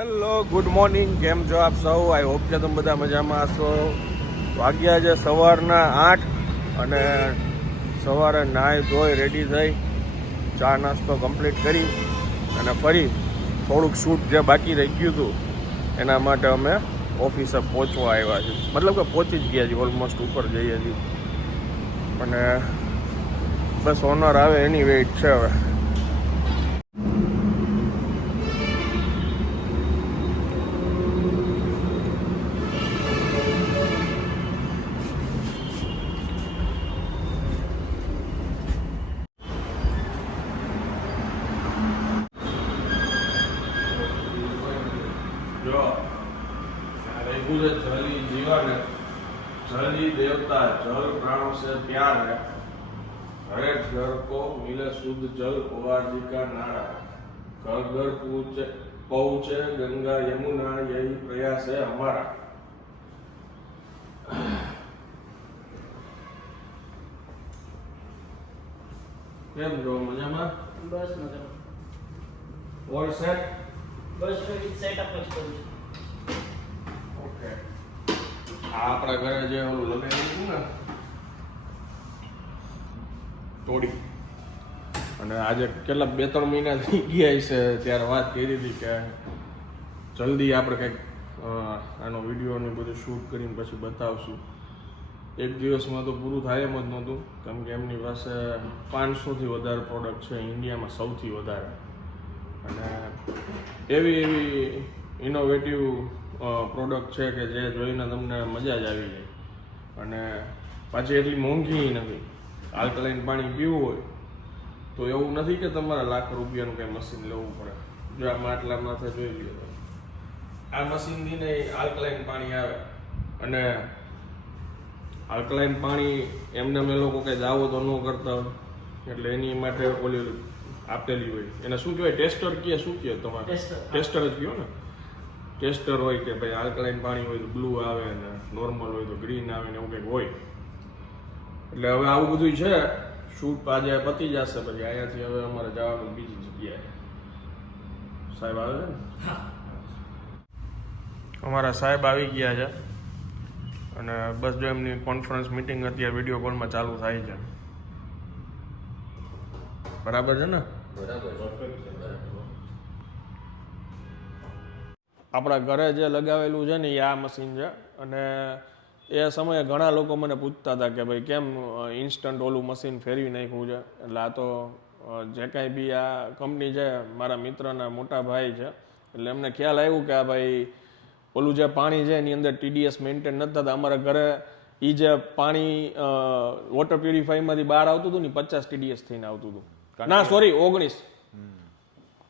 Hello, good morning. કેમ છો આપ સૌ? આઈ હોપ કે તમે બધા મજામાં હશો. વાગ્યા છે સવારના આઠ અને સવારે નાહી ધોઈ રેડી થઈ. ચા નાસ્તો કમ્પ્લીટ કરી અને ફરી થોડુંક શૂટ જે બાકી રહી ગયું હતું, એના માટે અમે ઓફિસે પહોંચવા આવ્યા છીએ. મતલબ કે પહોંચી જ ગયા છીએ ઓલમોસ્ટ ઉપર જઈએ છીએ. અને બસ ઓનર આવે એની વેઇટ છે હવે. જલી देवता जल प्राणों से प्यार है हर एक घर को मिले शुद्ध जल ओआरजी का नारा घर घर पहुंचे पहुंचे गंगा यमुना यही प्रयास है हमारा કેમ છો મજામાં બસ મજામાં ઓલ સેટ બસ સેટઅપ જ કરું છું ઓકે આ આપણા ઘરે જે ઓલું લગાવેલું હતું ને તોડી અને આજે કેટલા બે ત્રણ મહિના થઈ ગયા છે, ત્યારે વાત કરી હતી કે જલ્દી આપણે કંઈક આનો વીડિયો ને બધું શૂટ કરીને પછી બતાવશું. એક દિવસમાં તો પૂરું થાય એમ જ નહોતું, કેમ કે એમની પાસે પાંચસોથી વધારે પ્રોડક્ટ છે, ઇન્ડિયામાં સૌથી વધારે. અને એવી એવી ઇનોવેટિવ પ્રોડક્ટ છે કે જે જોઈને તમને મજા જ આવી જાય. અને પાછી એટલી મોંઘી નથી. આલ્કલાઇન પાણી પીવું હોય તો એવું નથી કે તમારે લાખ રૂપિયાનું કંઈ મશીન લેવું પડે. જો આ માટલા માથે જોઈ લ્યો. આ મશીનથી ને આલ્કલાઇન પાણી આવે. અને આલ્કલાઇન પાણી એમને અમે લોકો કંઈ દાવો તો ન કરતા હોય. એટલે એની માટે ઓલી આપેલી હોય. એને શું કહેવાય? ટેસ્ટર કહે શું કહે તમારે? ટેસ્ટર જ કહો ને. ટેસ્ટર હોય કે ભાઈ આલ્કલાઇન પાણી હોય તો બ્લુ આવે ને નોર્મલ હોય તો ગ્રીન આવે ને એવું કંઈક હોય. એટલે હવે આવું બધું છે. શૂટ આજે પતી જશે પછી. અહીંયાથી હવે અમારે જવાનું બીજી જગ્યાએ. સાહેબ આવે છે ને? અમારા સાહેબ આવી ગયા છે. અને બસ જો એમની કોન્ફરન્સ મિટિંગ અત્યારે વીડિયો કોલમાં ચાલુ થાય છે. બરાબર છે ને? આપણા ઘરે જે લગાવેલું છે ને એ આ મશીન છે. અને એ સમયે ઘણા લોકો મને પૂછતા હતા કે ભાઈ કેમ ઇન્સ્ટન્ટ ઓલું મશીન ફેરવી નાખ્યું છે? એટલે આ તો જે કાંઈ બી આ કંપની છે મારા મિત્રના મોટા ભાઈ છે. એટલે એમને ખ્યાલ આવ્યું કે આ ભાઈ ઓલું જે પાણી છે એની અંદર ટીડીએસ મેન્ટેન નથી થતા. અમારા ઘરે એ જે પાણી વોટર પ્યુરિફાયમાંથી બહાર આવતું હતું ને પચાસ ટીડીએસ થઈને આવતું હતું. ના સોરી ઓગણીસ.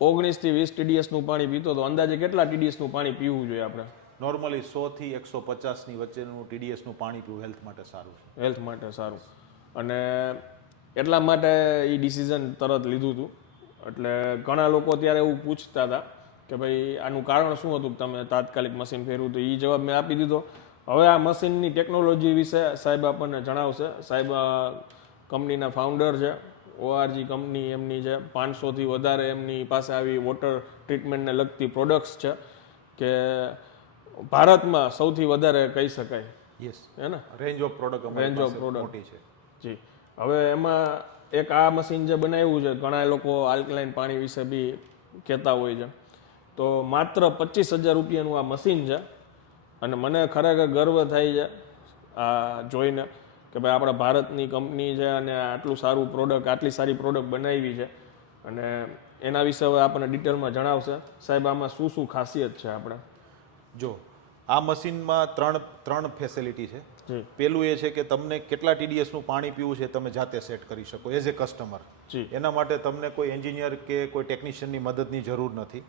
ઓગણીસથી વીસ ટીડીએસનું પાણી પીતો તો અંદાજે કેટલા ટીડીએસનું પાણી પીવું જોઈએ આપણે? નોર્મલી સો થી એકસો પચાસની વચ્ચેનું ટીડીએસનું નું પાણી પીવું હેલ્થ માટે સારું છે. હેલ્થ માટે સારું. અને એટલા માટે એ ડિસિઝન તરત લીધું હતું એટલે ઘણા લોકો ત્યારે એવું પૂછતા હતા કે ભાઈ આનું કારણ શું હતું તમે તાત્કાલિક મશીન ફેરવું તો એ જવાબ મેં આપી દીધો. હવે આ મશીનની ટેકનોલોજી વિશે સાહેબ આપણને જણાવશે. સાહેબ કંપનીના ફાઉન્ડર છે. ઓઆરજી કંપની એમની છે પાંચસોથી વધારે એમની પાસે આવી વોટર ટ્રીટમેન્ટને લગતી પ્રોડક્ટ્સ છે કે ભારતમાં સૌથી વધારે કહી શકાય. યસ હે ને? Range of product range of product મોટી છે. જી. હવે એમાં એક આ મશીન જે બનાવ્યું છે ઘણા લોકો આલ્કલાઇન પાણી વિશે બી કહેતા હોય છે. તો માત્ર પચીસ હજાર રૂપિયાનું આ મશીન છે. અને મને ખરેખર ગર્વ થાય છે આ જોઈને. કે ભાઈ આપણા ભારતની કંપની છે અને આટલું સારું પ્રોડક્ટ આટલી સારી પ્રોડક્ટ બનાવી છે. અને એના વિશે હવે આપણને ડિટેલમાં જણાવશે. સાહેબ આમાં શું શું ખાસિયત છે આપણે? જો આ મશીનમાં ત્રણ ત્રણ ફેસિલિટી છે. પેલું એ છે કે તમને કેટલા ટીડીએસનું પાણી પીવું છે તમે જાતે સેટ કરી શકો એઝ એ કસ્ટમર જી. એના માટે તમને કોઈ એન્જિનિયર કે કોઈ ટેકનિશિયનની મદદની જરૂર નથી.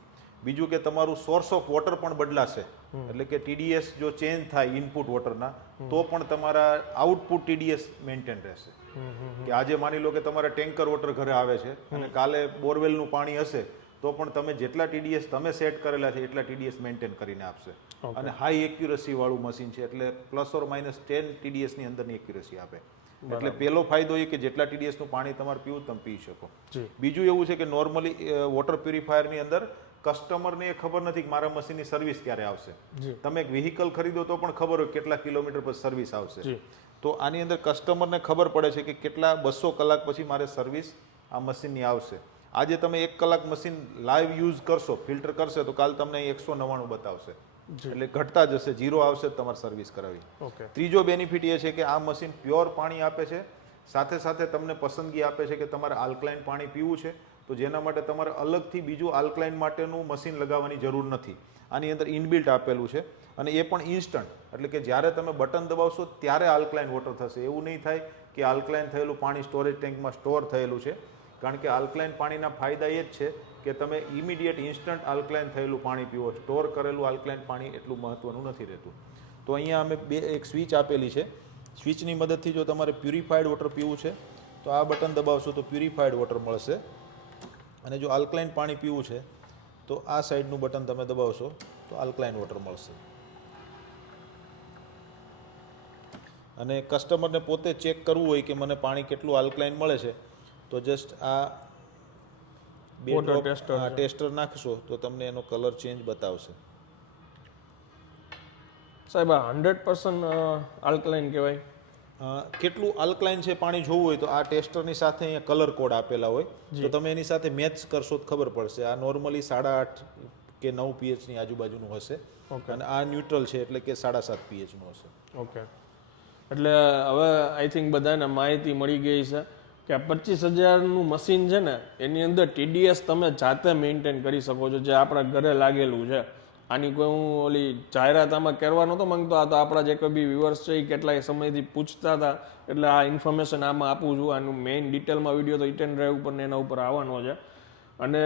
બીજું કે તમારું સોર્સ ઓફ વોટર પણ બદલાશે. એટલે કે ટીડીએસ જો ચેન્જ થાય ઇનપુટ વોટરના તો પણ તમારા આઉટપુટ ટીડીએસ મેન્ટેન રહેશે. કે આજે માની લો કે તમારા ટેન્કર વોટર ઘરે આવે છે અને કાલે બોરવેલનું પાણી હશે તો પણ તમે જેટલા ટીડીએસ તમે સેટ કરેલા છે એટલા ટીડીએસ મેન્ટેન કરીને આપશે. અને હાઈ એક્યુરસી વાળું મશીન છે એટલે પ્લસ ઓર માઇનસ ટેન ટીડીએસની ની અંદરની એક્યુરસી આપે. એટલે પેલો ફાયદો એ કે જેટલા ટીડીએસનું નું પાણી તમારે પીવું તમે પી શકો. બીજું એવું છે કે નોર્મલી વોટર પ્યુરિફાયરની અંદર કસ્ટમરને એ ખબર નથી કે મારા મશીનની સર્વિસ ક્યારે આવશે. તમે એક વ્હીકલ ખરીદો તો પણ ખબર હોય કેટલા કિલોમીટર પર સર્વિસ આવશે. તો આની અંદર કસ્ટમરને ખબર પડે છે કે કેટલા બસો કલાક પછી મારે સર્વિસ આ મશીનની આવશે. આજે તમે એક કલાક મશીન લાઈવ યુઝ કરશો ફિલ્ટર કરશે તો કાલ તમને એકસો નવ્વાણું બતાવશે. એટલે ઘટતા જશે જીરો આવશે તમારે સર્વિસ કરાવી. ઓકે. ત્રીજો બેનિફિટ એ છે કે આ મશીન પ્યોર પાણી આપે છે. સાથે સાથે તમને પસંદગી આપે છે કે તમારે આલ્કલાઇન પાણી પીવું છે. તો જેના માટે તમારે અલગથી બીજું આલ્કલાઇન માટેનું મશીન લગાવવાની જરૂર નથી. આની અંદર ઇનબિલ્ટ આપેલું છે અને એ પણ ઇન્સ્ટન્ટ એટલે કે જ્યારે તમે બટન દબાવશો ત્યારે આલ્કલાઇન વોટર થશે. એવું નહીં થાય કે આલ્કલાઇન થયેલું પાણી સ્ટોરેજ ટેન્કમાં સ્ટોર થયેલું છે. કારણ કે આલ્કલાઇન પાણીના ફાયદા એ જ છે કે તમે ઇમિડિયેટ ઇન્સ્ટન્ટ આલ્કલાઇન થયેલું પાણી પીવો. સ્ટોર કરેલું આલ્કલાઇન પાણી એટલું મહત્વનું નથી રહેતું. તો અહીંયા અમે બે, એક સ્વિચ આપેલી છે. સ્વિચની મદદથી જો તમારે પ્યુરિફાઈડ વોટર પીવું છે, તો આ બટન દબાવશો તો પ્યુરિફાઈડ વોટર મળશે. અને જો આલ્કલાઇન પાણી પીવું છે તો આ સાઈડનું બટન તમે દબાવશો તો આલ્કલાઇન વોટર મળશે. અને કસ્ટમરને પોતે ચેક કરવું હોય કે મને પાણી કેટલું આલ્કલાઇન મળે છે તો જસ્ટ આ બે. ટેસ્ટર નાખશો તો તમને એનો કલર ચેન્જ બતાવશે. સાહેબ આ હંડ્રેડ પર્સન્ટ આલ્કલાઇન કહેવાય. કેટલું આલ્કલાઇન છે પાણી જોવું હોય તો આ ટેસ્ટરની સાથે અહીંયા કલર કોડ આપેલા હોય. તો તમે એની સાથે મેચ કરશો તો ખબર પડશે. આ નોર્મલી સાડા આઠ કે નવ પીએચની આજુબાજુનું હશે. અને આ ન્યુટ્રલ છે એટલે કે સાડા સાત પીએચનું હશે. ઓકે. એટલે હવે આઈ થિંક બધાને માહિતી મળી ગઈ છે કે આ પચીસ હજારનું મશીન છે ને એની અંદર ટીડીએસ તમે જાતે મેન્ટેન કરી શકો છો જે આપણા ઘરે લાગેલું છે. આની કોઈ હું ઓલી જાહેરાત આમાં કરવા નહોતો માંગતો. આ તો આપણા જે કોઈ બી વ્યુઅર્સ છે એ કેટલાય સમયથી પૂછતા હતા. એટલે આ ઇન્ફોર્મેશન આમાં આપું છું. આનું મેઇન ડિટેલમાં વીડિયો તો ઇટેન ડ્રાઈવ ઉપર ને એના ઉપર આવવાનો છે. અને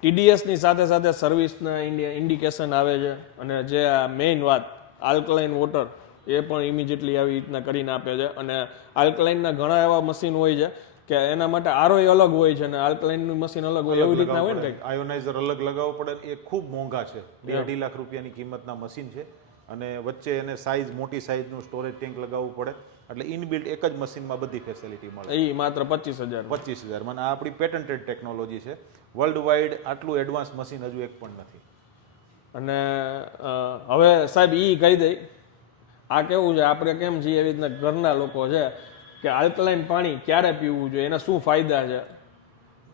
ટીડીએસની સાથે સાથે સર્વિસના ઇન્ડિકેશન આવે છે. અને જે આ મેઇન વાત આલ્કલાઇન વોટર એ પણ ઇમિજિએટલી આવી રીતના કરીને આપે છે. અને આલ્કલાઇનના ઘણા એવા મશીન હોય છે. કે એના માટે આરોય અલગ હોય છે અને આલ્કલાઇનનું મશીન અલગ હોય એવી રીતના હોય ને કંઈક આયોનાઇઝર અલગ લગાવવો પડે. એ ખૂબ મોંઘા છે. બે અઢી લાખ રૂપિયાની કિંમતના મશીન છે. અને વચ્ચે એને સાઇઝ મોટી સાઇઝનું સ્ટોરેજ ટેન્ક લગાવવું પડે. એટલે ઇનબિલ્ટ એક જ મશીનમાં બધી ફેસિલિટી મળે. એ માત્ર પચીસ હજાર પચીસ હજારમાં આ આપણી પેટન્ટેડ ટેકનોલોજી છે. વર્લ્ડ વાઇડ આટલું એડવાન્સ મશીન હજુ એક પણ નથી. અને હવે સાહેબ એ કહી દઈ. આ કેવું છે? આપણે કેમ છીએ એવી રીતના ઘરના લોકો છે? કે આલ્કલાઇન પાણી ક્યારે પીવું જોઈએ? એના શું ફાયદા છે?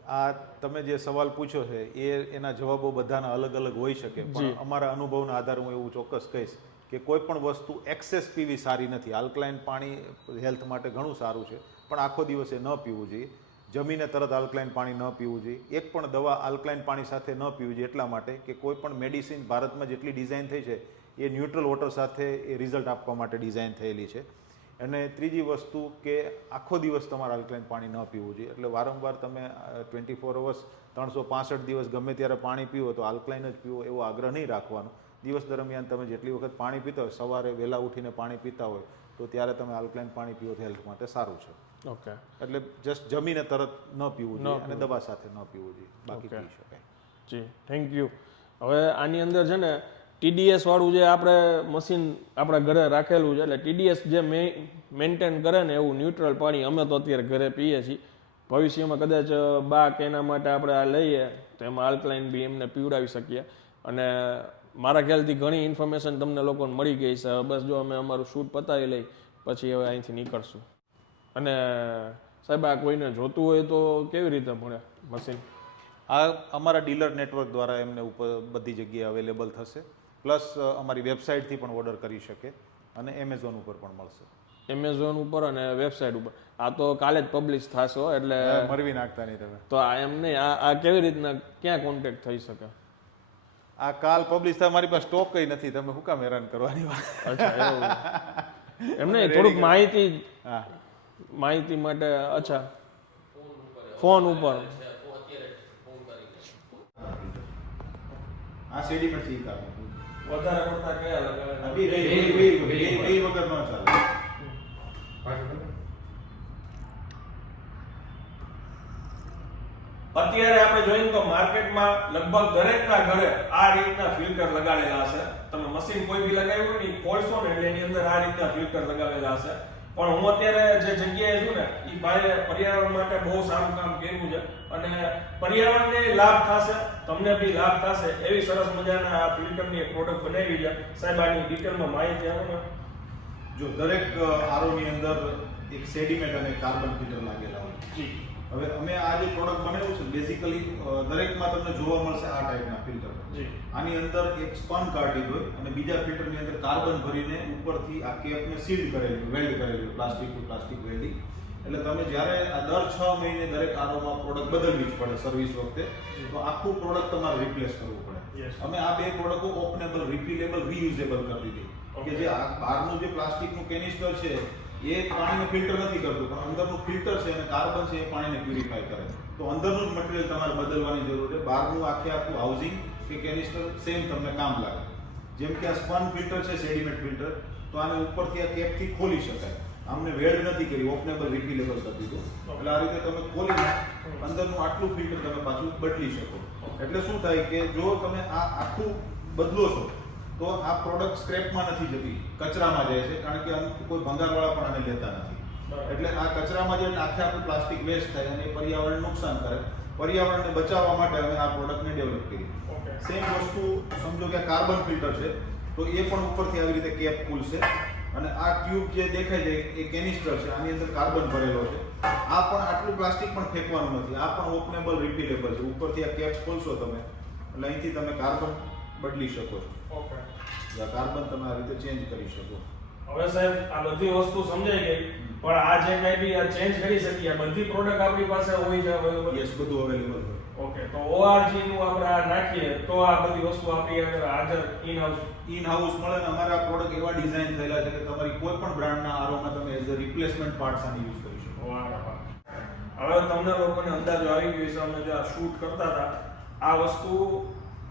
આ તમે જે સવાલ પૂછ્યો છે એ એના જવાબો બધાના અલગ અલગ હોઈ શકે. પણ અમારા અનુભવના આધારે હું એવું ચોક્કસ કહીશ કે કોઈ પણ વસ્તુ એક્સેસ પીવી સારી નથી. આલ્કલાઇન પાણી હેલ્થ માટે ઘણું સારું છે પણ આખો દિવસે ન પીવું જોઈએ. જમીને તરત આલ્કલાઇન પાણી ન પીવું જોઈએ. એક પણ દવા આલ્કલાઇન પાણી સાથે ન પીવું જોઈએ એટલા માટે કે કોઈ પણ મેડિસિન ભારતમાં જેટલી ડિઝાઇન થઈ છે એ ન્યુટ્રલ વોટર સાથે એ રિઝલ્ટ આપવા માટે ડિઝાઇન થયેલી છે. અને ત્રીજી વસ્તુ કે આખો દિવસ તમારે આલ્કલાઇન પાણી ન પીવું જોઈએ. એટલે વારંવાર તમે ટ્વેન્ટી ફોર અવર્સ ત્રણસો પાસઠ દિવસ ગમે ત્યારે પાણી પીવો તો આલ્કલાઇન જ પીવો એવો આગ્રહ નહીં રાખવાનો. દિવસ દરમિયાન તમે જેટલી વખત પાણી પીતા હોય સવારે વહેલા ઉઠીને પાણી પીતા હોય તો ત્યારે તમે આલ્કલાઇન પાણી પીવો તો હેલ્થ માટે સારું છે. ઓકે. એટલે જસ્ટ જમીને તરત ન પીવું જોઈએ અને દવા સાથે ન પીવું જોઈએ. બાકી. પી શકાય. જી થેન્ક યુ હવે આની અંદર છે ને ટીડીએસ વાળું જે આપણે મશીન આપણા ઘરે રાખેલું છે, એટલે ટીડીએસ જે મેન્ટેન કરે ને એવું ન્યુટ્રલ પાણી અમે તો અત્યારે ઘરે પીએ છીએ. ભવિષ્યમાં કદાચ બા કે એના માટે આપણે આ લઈએ, તો એમાં આલ્કલાઇન બી એમને પીવડાવી શકીએ. અને મારા ખ્યાલથી ઘણી ઇન્ફોર્મેશન તમને લોકોને મળી ગઈ છે. બસ જો અમે અમારું શૂટ પતાવી લઈ, પછી હવે અહીંથી નીકળશું. અને, સાહેબ, આ કોઈને જોતું હોય તો કેવી રીતે મળે મશીન આ અમારા ડીલર નેટવર્ક દ્વારા એમને ઉપર બધી જગ્યાએ અવેલેબલ થશે. પ્લસ અમારી વેબસાઇટથી પણ ઓર્ડર કરી શકે અને એમેઝોન ઉપર પણ મળશે. એમેઝોન ઉપર અને વેબસાઇટ ઉપર. આ તો કાલે જ પબ્લિશ થશે એટલે મરવી નાખતા નહીં તમે. તો આ એમ નહીં આ આ કેવી રીતના ક્યાં કોન્ટેક્ટ થઈ શકે? આ કાલ પબ્લિશ થાય મારી પાસે સ્ટોક કઈ નથી તમે શું કામ હેરાન કરવાની વાત? એમ નહીં થોડુંક માહિતી હા. માહિતી માટે અચ્છા. ફોન ઉપર. આ સીડી પર સીધા. વધારે પડતા કયા લગાવે? અભી રે રે રે રે રે વગર ન ચાલે. અત્યારે આપણે જોઈએ તો માર્કેટમાં લગભગ દરેકના ઘરે આ રીતના ફિલ્ટર લગાડેલા છે તમે મશીન કોઈ બી લગાવ્યું હોય ને ઈ ખોલશો ને એટલે એની અંદર આ રીતના ફિલ્ટર લગાવેલા હશે. પણ હું અત્યારે જે જગ્યાએ છું ને એ ભાઈ પર્યાવરણ માટે બહુ સારું કામ કર્યું છે. અને પર્યાવરણને લાભ થશે તમને બી લાભ થશે એવી સરસ મજાના આ ફિલ્ટરની એક પ્રોડક્ટ બનાવી છે. સાહેબ આની ડિટેલમાં માહિતી આપો ને જો દરેક આરોની અંદર એક સેડિમેન્ટ અને કાર્બન ફિલ્ટર લાગેલા હોય. હવે અમે આ જે પ્રોડક્ટ બનાવ્યું છે બેઝિકલી દરેકમાં તમને જોવા મળશે આ ટાઈપના ફિલ્ટર આની અંદર એક સ્પન કાઢી હોય અને બીજા ફિલ્ટરની અંદર કાર્બન ભરીને ઉપરથી આ કેપને સીલ કરેલી વેલ્ડ કરેલી પ્લાસ્ટિક ટુ પ્લાસ્ટિક વેલ્ડિંગ એટલે તમે જ્યારે આ દર છ મહિને દરેક આરોમાં પ્રોડક્ટ બદલવી જ પડે સર્વિસ વખતે તો આખું પ્રોડક્ટ તમારે રિપ્લેસ કરવું પડે. અમે આ બે પ્રોડક્ટો ઓપનેબલ રિફિલેબલ રીયુઝેબલ કરી દીધી. કે જે આ બહારનું જે પ્લાસ્ટિકનું કેનિસ્ટર છે એ પાણીને ફિલ્ટર નથી કરતું, પણ અંદરનું ફિલ્ટર છે અને કાર્બન છે એ પાણીને પ્યુરિફાય કરે તો અંદરનું જ મટીરિયલ તમારે બદલવાની જરૂર છે. બહારનું આખે આખું હાઉસિંગ કે કેનિસ્ટર સેમ તમને કામ લાગે. જેમ કે આ સ્પન ફિલ્ટર છે સેડિમેન્ટ ફિલ્ટર તો આને ઉપરથી આ કેપથી ખોલી શકાય. આમને વેલ્ડ નથી કરી ઓપનેબલ રિફિલેબલ કરી દીધું. એટલે આ રીતે તમે ખોલીને અંદરનું આટલું ફિલ્ટર તમે પાછું બદલી શકો. એટલે શું થાય કે જો તમે આ આખું બદલો છો તો આ પ્રોડક્ટ સ્ક્રેપમાં નથી જતી કચરામાં જાય છે કારણ કે અમુક કોઈ ભંગારવાળા પણ આને લેતા નથી. એટલે આ કચરામાં જે આખે આખું પ્લાસ્ટિક વેસ્ટ થાય અને પર્યાવરણ નુકસાન કરે પર્યાવરણને બચાવવા માટે અમે આ પ્રોડક્ટને ડેવલપ કરી સેમ વસ્તુ સમજો કે કાર્બન ફિલ્ટર છે તો એ પણ ઉપરથી આવી રીતે કેપ ખુલશે અને આ ટ્યુબ જે દેખાય છે એ કેનિસ્ટર છે આની અંદર કાર્બન ભરેલો છે. આ પણ આટલું પ્લાસ્ટિક પણ ફેંકવાનું નથી આ પણ ઓપનેબલ રિફિલેબલ છે. ઉપરથી આ કેપ ખોલશો તમે એટલે અહીંથી તમે કાર્બન બદલી શકો છો. ઓકે કાર્બન તમે આ રીતે ચેન્જ કરી શકો. હવે સાહેબ આ બધી વસ્તુ સમજાઈ ગઈ. પણ આ જે કઈ બી આ ચેન્જ કરી શકીએ આ બધી પ્રોડક્ટ આપણી પાસે હોય છે અવેલેબલ યસ બધું અવેલેબલ હોય. ઓકે તો ORG નું આપણે આ નાખીએ તો આ બધી વસ્તુ આપણી અંદર હાજર ઇન હાઉસ ઇન હાઉસ મળે ને અમારા પ્રોડક્ટ એવા ડિઝાઇન થયેલા છે કે તમારી કોઈ પણ બ્રાન્ડના આરોમાં તમે એઝ અ રિપ્લેસમેન્ટ પાર્ટ્સ આની યુઝ કરી શકો. હવે તમને લોકોને અંદાજો આવી ગયો છે અમે જે આ શૂટ કરતા હતા આ વસ્તુ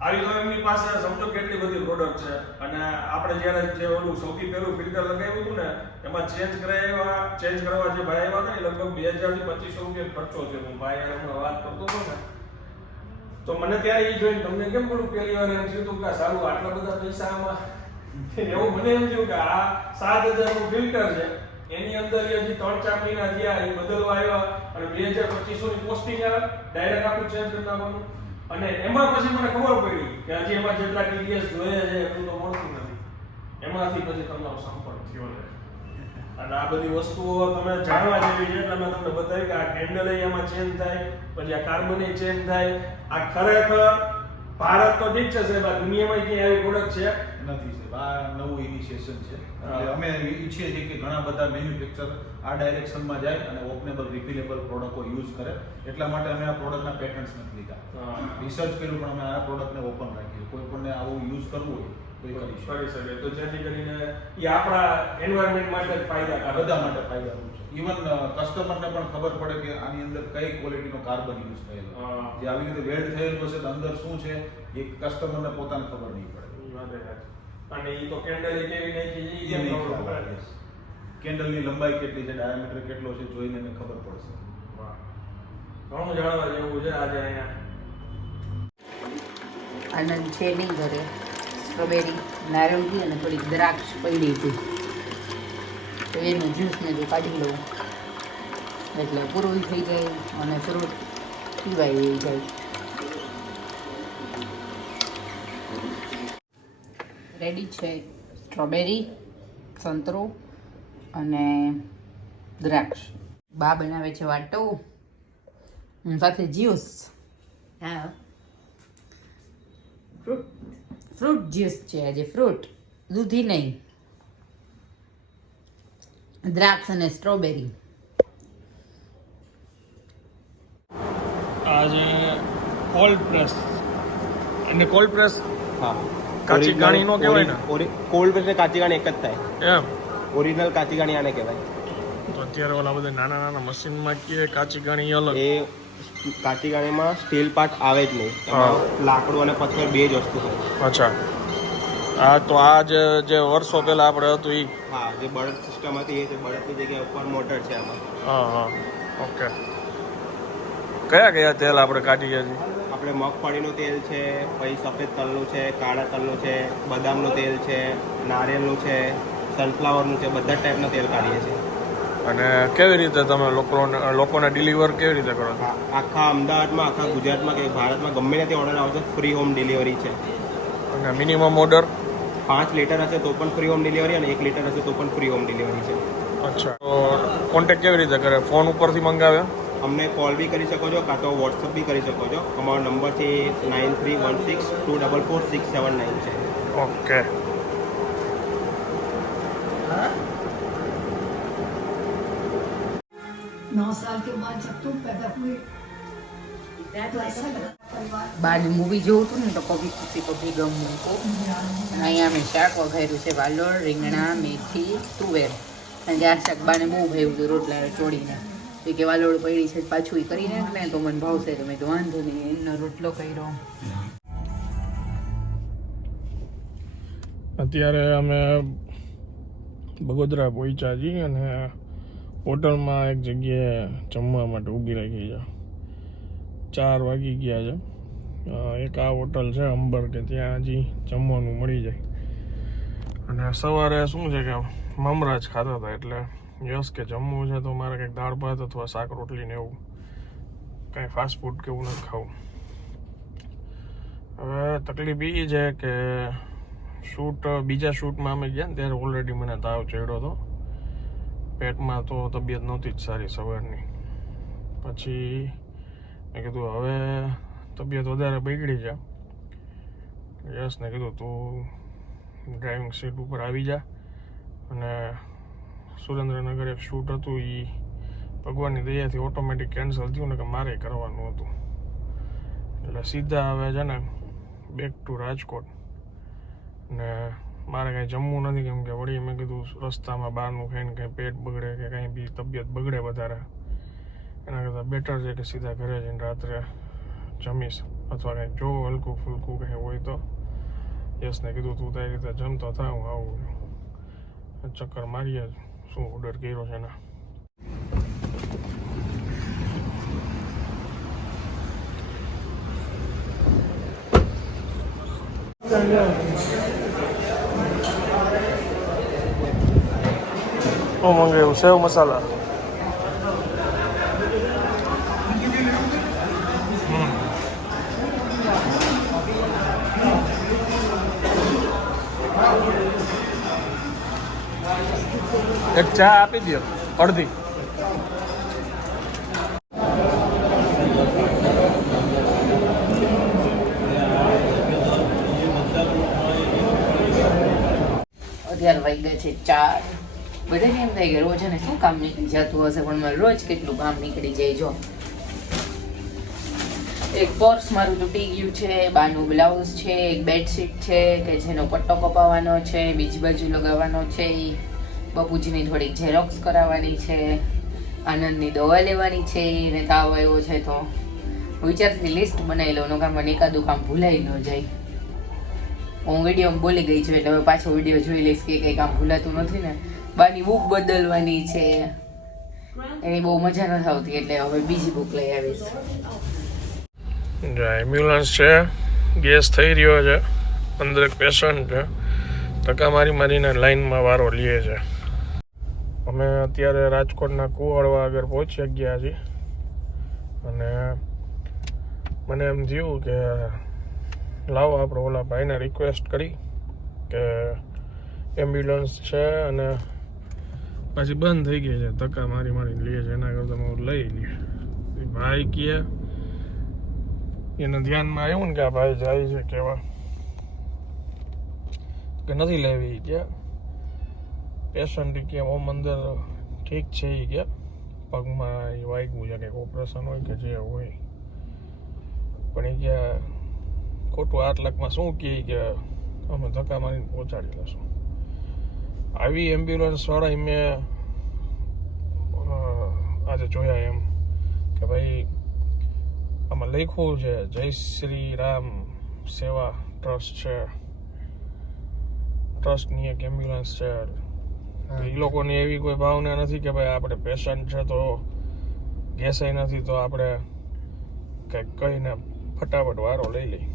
આવી તો એમની પાસે સમજો કેટલી બધી પ્રોડક્ટ છે. અને આપણે જ્યારે જે ઓલું સૌથી પહેલું ફિલ્ટર લગાવ્યું હતું ને, એમાં ચેન્જ કરાવ્યા ચેન્જ કરવા જે ભાઈ આવ્યા હતા ને, એ લગભગ બે હજારથી પચીસો રૂપિયા ખર્ચો છે હું ભાઈ હમણાં વાત કરતો હતો ને. તો મને ત્યારે એ જોઈને તમને કેમ પડું પહેલી વાર એમ થયું કે સારું, આટલા બધા પૈસા આમાં. એવું મને એમ થયું કે આ સાત હજારનું ફિલ્ટર છે. એની અંદર હજી ત્રણ ચાર મહિના થયા એ બદલવા આવ્યા. અને બે હજાર પચીસો ની પોસ્ટિંગ આવે ડાયરેક્ટ આખું ચેન્જ કરી નાખવાનું. અને એમાં પછી મને ખબર પડી કે હજી એમાં જેટલા ટીડીએસ જોઈએ છે એટલું તો મળતું નથી. એમાંથી પછી તમારો સંપર્ક થયો છે. અને આ બધી વસ્તુઓ તમે જાણવા જેવી છે એટલે મેં તમને બતાવ્યું કે આ કેન્ડલ એમાં ચેન્જ થાય, પછી આ કાર્બન ચેન્જ થાય. આ ખરેખર ભારત તો ઠીક છે સાહેબ, આ દુનિયામાં ક્યાંય આવી પ્રોડક્ટ છે? નથી આ નવું ઇનિશિયેશન છે. એટલે અમે ઈચ્છીએ છીએ કે ઘણા બધા મેન્યુફેક્ચર આ ડાયરેક્શનમાં જાય અને ઓપનેબલ રિફિલેબલ પ્રોડક્ટો યુઝ કરે. એટલા માટે અમે આ પ્રોડક્ટના પેટર્ન્સ નથી લીધા. રિસર્ચ કર્યું પણ અમે આ પ્રોડક્ટને ઓપન રાખીએ. કોઈ પણ આવું યુઝ કરવું હોય કરી શકે. તો જેથી કરીને એ આપણા એન્વાયરમેન્ટ માટે ફાયદા આ બધા માટે ફાયદારૂપ છે. ઇવન કસ્ટમરને પણ ખબર પડે કે આની અંદર કઈ ક્વોલિટીનો કાર્બન યુઝ થયેલો. જે આવી રીતે વેલ્ડ થયેલું હશે તો અંદર શું છે એ કસ્ટમરને પોતાને ખબર નહીં પડે. અને એ તો કેન્ડલ કેવી નાખી છે એ નહીં ખબર? કેન્ડલની લંબાઈ કેટલી છે ડાયામીટર કેટલો છે જોઈને એને ખબર પડશે. ઘણું જાણવા જેવું છે આજે અહીંયા. આનંદ છે નહીં ઘરે. સ્ટ્રોબેરી નારંગી અને થોડીક દ્રાક્ષ પડી હતી. તો એનું જ્યુસ મેં જો કાઢી લઉં. એટલે પૂરું થઈ જાય અને ફ્રૂટ પીવાય એ જાય. રેડી છે સ્ટ્રોબેરી સંતરું અને દ્રાક્ષ. બા બનાવે છે વાટો. સાથે જ્યુસ. હા. ફ્રૂટ. ફ્રૂટ જ્યુસ છે આજે ફ્રૂટ. દૂધી નહીં. દ્રાક્ષ અને સ્ટ્રોબેરી. આજે કોલ્ડ પ્રેસ. અને કોલ્ડ પ્રેસ? હા. કાચી ગાણી નો કહેવાય ને? કોલ્ડ પ્રેસ ને કાચી ગાણી એક જ થાય. એમ? ઓરિજિનલ કાચી ગાણી આને કહેવાય. તો અત્યારે ઓલા બધા નાના નાના મશીનમાં કે કાચી ગાણી અલગ. એ કાચી ગાણીમાં સ્ટીલ પાર્ટ આવે જ નહીં. લાકડું અને પથ્થર બે જ વસ્તુ હોય. અચ્છા. હા તો આ જે જે વર્ષો પહેલા આપણે હતું એ હા જે બળદ સિસ્ટમ હતી એ બળદની જગ્યાએ ઉપર મોટર છે આમાં. હા હા. ઓકે. કયા કયા તેલ આપણે કાઢી ગયા છીએ? આપણે મગફળીનું તેલ છે પછી સફેદ તલનું છે કાળા તલનું છે બદામનું તેલ છે નારિયેળનું છે સનફ્લાવરનું છે બધા ટાઈપનું તેલ કાઢીએ છીએ. અને કેવી રીતે તમે લોકોને લોકોને ડિલિવર કેવી રીતે કરો છો? આખા અમદાવાદમાં આખા ગુજરાતમાં કે ભારતમાં ગમે ત્યાંથી ઓર્ડર આવે ફ્રી હોમ ડિલિવરી છે. અને મિનિમમ ઓર્ડર પાંચ લીટર હશે તો પણ ફ્રી હોમ ડિલિવરી અને એક લીટર હશે તો પણ ફ્રી હોમ ડિલિવરી છે. અચ્છા. તો કોન્ટેક્ટ કેવી રીતે કરે? ફોન ઉપરથી મંગાવે? અમને કોલ બી કરી શકો છો કાં તો વોટ્સઅપ બી કરી શકો છો અમારો નંબર છે nine three one six two double four six seven nine છે ઓકે नौ साल के बाद जब तुम पैदा हुए तो ऐसा लगा परिवार બાદ મૂવી જોવું હતું ને તો કભી ખુશી કભી ગમ મૂકો અહીંયા અમે શાક વઘાર્યું છે વાલોળ રીંગણા મેથી તુવેર અને કે આ શાક બાને બહુ ભાવ્યું હતું રોટલા ચોળીને એ કે વાલોડ પડી છે પાછું એ કરી નાખ ને તો મને ભાવશે તો મેં તો વાંધો નહીં એનો રોટલો કર્યો. અત્યારે અમે બગોદરા પહોંચ્યા છીએ અને હોટલમાં એક જગ્યાએ જમવા માટે ઊભી રાખી છે. ચાર વાગી ગયા છે. એક આ હોટલ છે અંબર કે ત્યાં હજી જમવાનું મળી જાય. અને સવારે શું છે કે મમરાજ ખાતા હતા એટલે યસ કે જમવું છે તો મારે કંઈક દાળ ભાત અથવા શાક, રોટલી ને એવું. કાંઈ ફાસ્ટ ફૂડ કે એવું નથી ખાવું. હવે તકલીફ એ છે કે શૂટ બીજા શૂટમાં અમે ગયા ને ત્યારે ઓલરેડી મને તાવ ચડ્યો હતો. પેટમાં તો તબિયત નહોતી જ સારી સવારની. પછી મેં કીધું, હવે તબિયત વધારે બગડી જાય યસ ને કીધું, તું ડ્રાઇવિંગ સીટ ઉપર આવી જા. અને સુરેન્દ્રનગર એક શૂટ હતું એ ભગવાનની દયાથી ઓટોમેટિક કેન્સલ થયું ને કે મારે કરવાનું હતું. એટલે સીધા હવે છે ને બેક ટુ રાજકોટ. ને મારે કાંઈ જમવું નથી, કેમ કે વળી મેં કીધું રસ્તામાં બહારનું ખાઈને કંઈ પેટ બગડે કે કંઈ બી તબિયત બગડે વધારે. એના કરતાં બેટર છે કે સીધા ઘરે જઈને રાત્રે જમીશ. અથવા કંઈ જો હલકું ફૂલકું કંઈ હોય તો. યસને કીધું, તું તારી રીતે જમતો થા, હું આવું ચક્કર મારીએ જ. શું ઓર્ડર કર્યો છે એના શું મંગાવ્યું મસાલા? એક ચા આપી દો અડધી. અત્યારે વાગ્યા છે ચાર. બધાને એમ થાય કે રોજ અને શું કામ નીકળી જતું હશે, પણ મારે રોજ કેટલું કામ નીકળી જાય, જો. એક પર્સ મારું તૂટી ગયું છે, બાનું બ્લાઉઝ છે, એક બેડશીટ છે, કે જેનો પટ્ટો કપાવવાનો છે, બીજી બાજુ લગાવવાનો છે બાપુજીની થોડી ઝેરોક્સ કરાવવાની છે, આનંદની દવા લેવાની છે, એને તાવ આવ્યો છે તો. હું વિચારતી લિસ્ટ બનાવી લઉં કામ મને એકાદું કામ ભૂલાઈ ન જાય. હું વિડીયોમાં બોલી ગઈ છું, એટલે હવે પાછો વીડિયો જોઈ લઈશ કે કંઈ કામ ભૂલાતું નથી ને. બાની બુક બદલવાની છે. એની બહુ મજા નથી આવતી, એટલે હવે બીજી બુક લઈ આવીશ. એમ્બ્યુલન્સ છે, ગેસ થઈ રહ્યો છે અંદર એક પેશન્ટ છે. ધક્કા મારી મારીને લાઈનમાં વારો લે છે. અમે અત્યારે રાજકોટના કુવાડવા આગળ પહોંચી ગયા છીએ. અને મને એમ થયું કે લાવો આપણે ઓલા ભાઈને રિક્વેસ્ટ કરી કે એમ્બ્યુલન્સ છે અને પાછી બંધ થઈ ગઈ છે. ધક્કા મારી મારી લે છે. એના કરતાં હું લઈ લઈએ ભાઈ કહે એને ધ્યાનમાં આવ્યું ને કે આ ભાઈ જાય છે કેવા. કે નથી લેવી કે પેશન્ટ કે ઓમ અંદર ઠીક છે એ કે, પગમાં એ વાગ્યું છે કંઈક ઓપરેશન હોય કે જે હોય. પણ એ કે ખોટું આઠ લાખમાં શું કહે કે અમે ધક્કા મારીને પહોંચાડી લઈશું આવી એમ્બ્યુલન્સ વાળા મેં આજે જોયા એમ કે ભાઈ આમાં લખ્યું છે, જય શ્રી રામ સેવા ટ્રસ્ટ છે. ટ્રસ્ટની એક એમ્બ્યુલન્સ છે. એ લોકોની એવી કોઈ ભાવના નથી કે ભાઈ આપણે પેશન્ટ છે તો ગેસે નથી તો આપણે કંઈક કહીને ફટાફટ વારો લઈ લઈ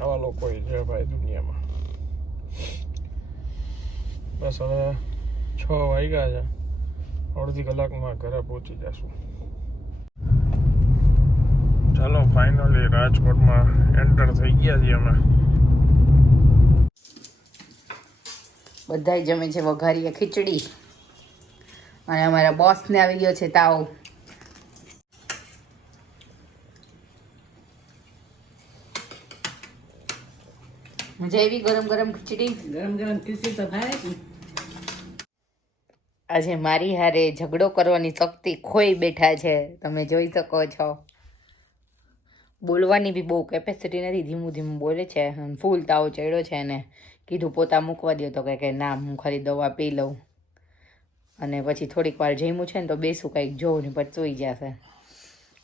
આવા લોકો છે ભાઈ દુનિયામાં. બસ હવે છ વાગ્યા છે. અડધી કલાકમાં ઘરે પહોંચી જશું. ચાલો ફાઇનલી રાજકોટમાં એન્ટર થઈ ગયા છીએ અમે. બધાય જમે છે વઘારીએ ખીચડી. અને અમારા બોસને આવી ગયો છે તાવ. મજા આવી ગરમ ગરમ ખીચડી? ગરમ ગરમ ખીચડી તો ભાવે આજે મારી હારે ઝઘડો કરવાની શક્તિ ખોઈ બેઠા છે. તમે જોઈ શકો છો. બોલવાની બી બહુ કેપેસિટી નથી. ધીમું ધીમું બોલે છે. ફૂલ તાવ ચડ્યો છે એને. કીધું પોતા મૂકવા દો તો કે કે ના હું ખાલી દવા પી લઉં. અને પછી થોડીક વાર જમ્યું છે ને તો બેસું કંઈક જોઉં ને પછી સૂઈ જશે.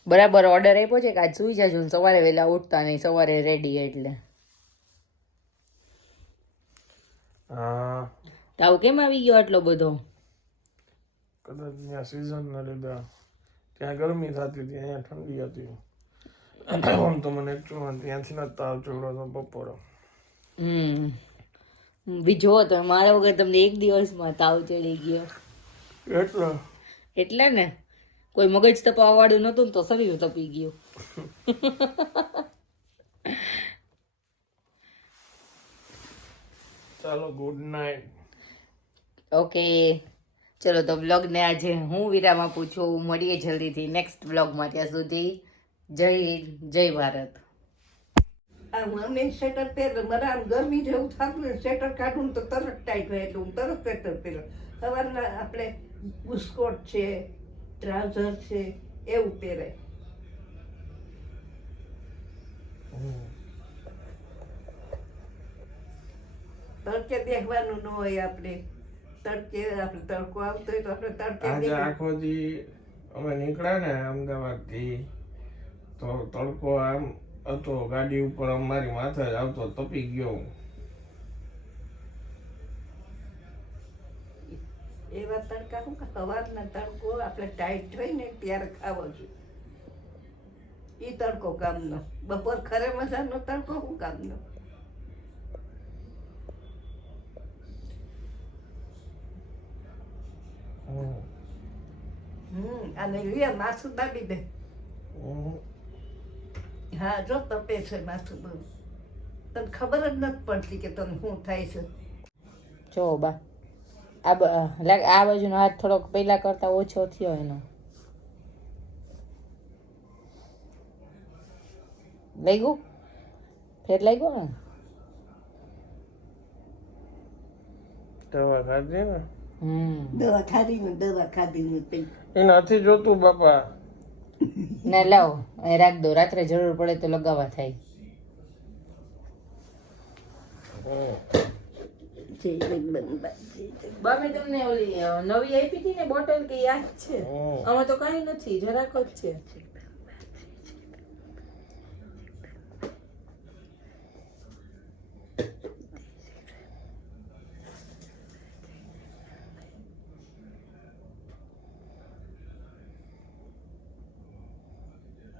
બરાબર ઓર્ડર આપ્યો છે કે આજ સૂઈ જજો ને સવારે વહેલા ઉઠતા નહીં સવારે રેડી એટલે. તાવ કેમ આવી ગયો આટલો બધો? કદાચ ત્યાં સિઝનના લીધે. ત્યાં ગરમી થતી હતી અહીંયા ઠંડી હતી. આમ તો મને એકચ્યુઅલમાં ત્યાંથી જ તાવ ચડ્યો હતો બપોરે. હમ. બીજો હતો. મારા વગર તમને એક દિવસમાં તાવ ચડી ગયો. એટલે? એટલે ને? કોઈ મગજ તપાવવા વાળું નતું તો શરીર તપી ગયું. ચાલો ગુડ નાઇટ ઓકે. ચલો તો બ્લોગને આજે હું વિરામ આપું છું. મળીએ જલ્દીથી નેક્સ્ટ બ્લોગમાં ત્યાં સુધી. જય જય ભારત. આમ અમે સ્વેટર પહેરે મારે આમ ગરમી જેવું થતું ને સ્વેટર કાઢું તો તરત ટાઈટ હોય એટલે હું તરત સ્વેટર પહેરું. સવારના આપણે બુસ્કોટ છે ટ્રાઉઝર છે એવું પહેરે. તડકે દેખવાનું ન હોય આપણે. તડકે આપણે તડકો આવતો હોય તો આપણે તડકે આજે આખો દી અમે નીકળ્યા ને અમદાવાદથી તો તડકો આમ હતો ગાડી ઉપર અમારી માથે જ આવતો તપી ગયો હું. એવા તડકા શું સવારના તડકો આપણે ટાઈટ હોય ને ત્યારે ખાવો જોઈએ. એ તડકો કામનો બપોર ખરે મજાનો તડકો શું કામનો. હમ. અને લે માથું દાબી દે. હમ. હા જો તપે છે માથું બહુ. તને ખબર જ નથી પડતી કે તને શું થાય છે. જો બા આ બ- લાગ આ બાજુનો હાથ થોડોક પહેલા કરતા ઓછો થયો એનો. લાગ્યું? ફેર લાગ્યો ને? દવા ખાધી ને? હમ. દવા ખાધી ને દવા ખાધી ને તે એ નથી જોતું બાપા. ના લાવ. અહીં રાખ દો રાત્રે જરૂર પડે તો લગાવવા થાય. જગ- તમને ઓલી નવી આપી હતી ને બોટલ કે યાદ છે? આમાં તો કાંઈ નથી જરાક જ છે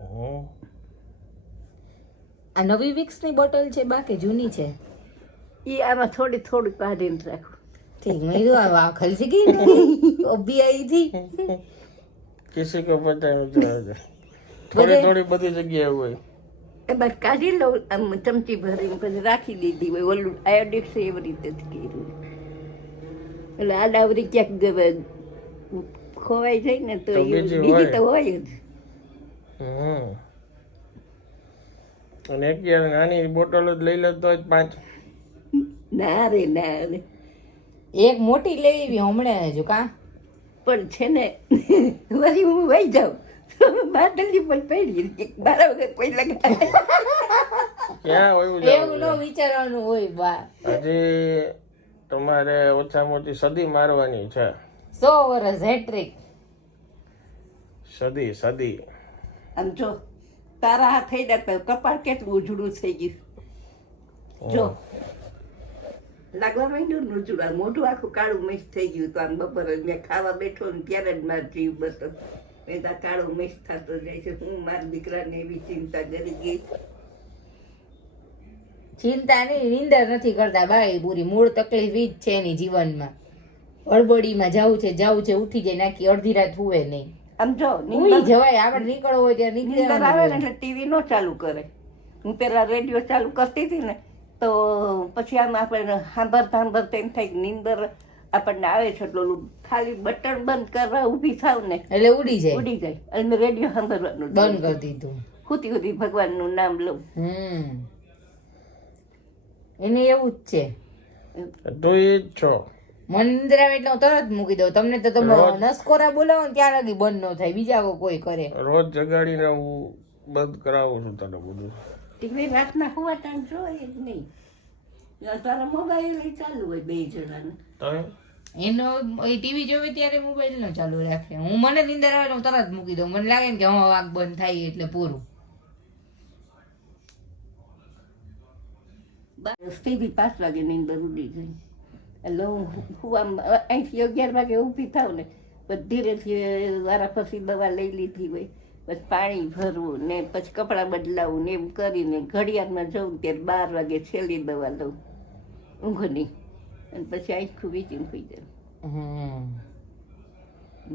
હમ. આ નવી વિક્સની બોટલ છે બાકી જૂની છે. એ આમાં થોડી થોડી કાઢીને રાખો. ઠીક મેં કીધું આ આ ખલસી ગઈ ને ઓબી આવી હતી કિસી કો પતા થોડી થોડી બધી જગ્યાએ હોય. એમાં કાઢી લઉં આમ ચમચી ભરીને પછી રાખી દીધી હોય. ઓલું આયોડિક્સ એવી રીતે જ કર્યું. એટલે આડાવરી ક્યાંક ગવે- ખોવાઈ જાય ને તો તો બીજી બીજી તો હોય જ. હમ. અને એક યાર નાની બોટલ જ લઈ લેતો જ પાંચ. ના રે ના રે. એક મોટી લેવી હમણાં હજુ કા? પણ છે ને વળી હું વહી જાઉં. બાટલી પણ પડી એક મારા વગર કોઈ લગાડે ક્યાં હોય એવું ન વિચારવાનું હોય બા. હજી તમારે ઓછામાં ઓછી સદી મારવાની છે. સો વર્ષ હેટ્રિક. સદી સદી. આમ જો. તારા હાથ થઈ જતા કપાળ કેટલું ઉજળું થઈ ગયું. જો લાગવા માંડ્યું ને ઉજળું આ મોઢું આખું કાળું મિક્સ થઈ ગયું તો આમ બપોર મેં ખાવા બેઠો ને ત્યારે જ મારો જીવ બતો એ તો કાળું મિક્સ થતો જાય છે. હું મારા દીકરાને એવી ચિંતા કરી ગઈ ચિંતા નહીં નિંદર નથી કરતા બાઈ પૂરી મૂળ તકલીફ ઈ જ છે એની જીવનમાં. હળબડીમાં જવું છે જવું છે ઉઠી જાય નાખી અડધી રાત હુવે નહીં. આમ જો નીંદર જવાય આપણે નીકળવું હોય ત્યાં નીકળી નીંદર આવે ને. એટલે ટીવી નો ચાલુ કરે. હું પેલા રેડિયો ચાલુ કરતી હતી ને તો પછી આમ આપણે સાંભળતા સાંભળતા એમ થાય નીંદર આપણને આવે છે એટલે ઓલું ખાલી બટન બંધ કરવા ઊભી થાવ ને એટલે ઉડી જાય. ઉડી જાય. એટલે મેં રેડિયો સાંભળવાનું બંધ કરી દીધું. હુતી હુતી ભગવાનનું નામ લઉં. હમ. એને એવું જ છે. તો એ જ છો. મને નિંદર આવે એટલે હું તરત મૂકી દઉં. તમને તો તમે નસકોરા બોલાવો ને ત્યાં લગી બંધ ન થાય. બીજા કોઈ કરે. રોજ જગાડીને હું બંધ કરાવું છું તને બધું. ટીવી રાતના હોવા ટાઈમ જોઈએ જ નહીં. તારા મોબાઈલ ચાલુ હોય બે જણાને. એનો એ ટીવી જોવે ત્યારે મોબાઈલ નો ચાલુ રાખે. હું મને નિંદર આવે હું તરત મૂકી દઉં. મને લાગે ને કે હા આગ બંધ થાય એટલે પૂરું. ટીવી પાંચ વાગે નીંદર ઉડી જાય. એટલે હું હું આમ અહીંથી અગિયાર વાગે ઊભી થાઉં ને પછી ધીરે ધીરે વારા પછી દવા લઈ લીધી હોય પછી પાણી ભરવું ને પછી કપડાં બદલાવું ને એમ કરીને ઘડિયાળમાં જવું ત્યારે બાર વાગે છેલ્લી દવા લઉં ઊંઘની અને પછી આખું વીચીને જાય હમ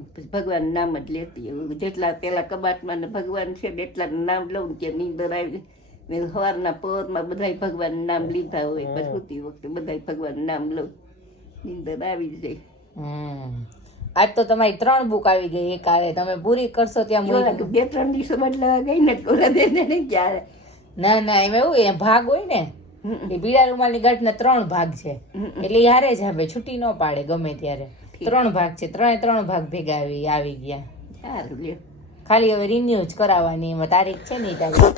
પછી ભગવાન નામ જ લેતી જેટલા પેલા કબાટમાં ને ભગવાન છે ને એટલા નામ લઉં કે નીંદર આવી ને સવારના પરમાં બધાય ભગવાન નામ લીધા હોય પછી સુતી વખતે બધાય ભગવાન નામ લઉં નીંદર આવી જ આજ તો તમારી ત્રણ બુક આવી ગઈ એક આરે તમે પૂરી કરશો ત્યાં બે ત્રણ દિવસો બદલાવા ગઈ ને ઓલા બેને નહીં ક્યારે? ના ના એમ એવું એ ભાગ હોય ને એ પીળા રૂમાલની ગાંઠના ત્રણ ભાગ છે. એટલે હારે જ આપે છૂટી ન પાડે ગમે ત્યારે. ત્રણ ભાગ છે ત્રણે ત્રણ ભાગ ભેગા આવી આવી ગયા. સારું ખાલી હવે રિન્યુ જ કરાવવાની એમાં તારીખ છે ને તારીખ.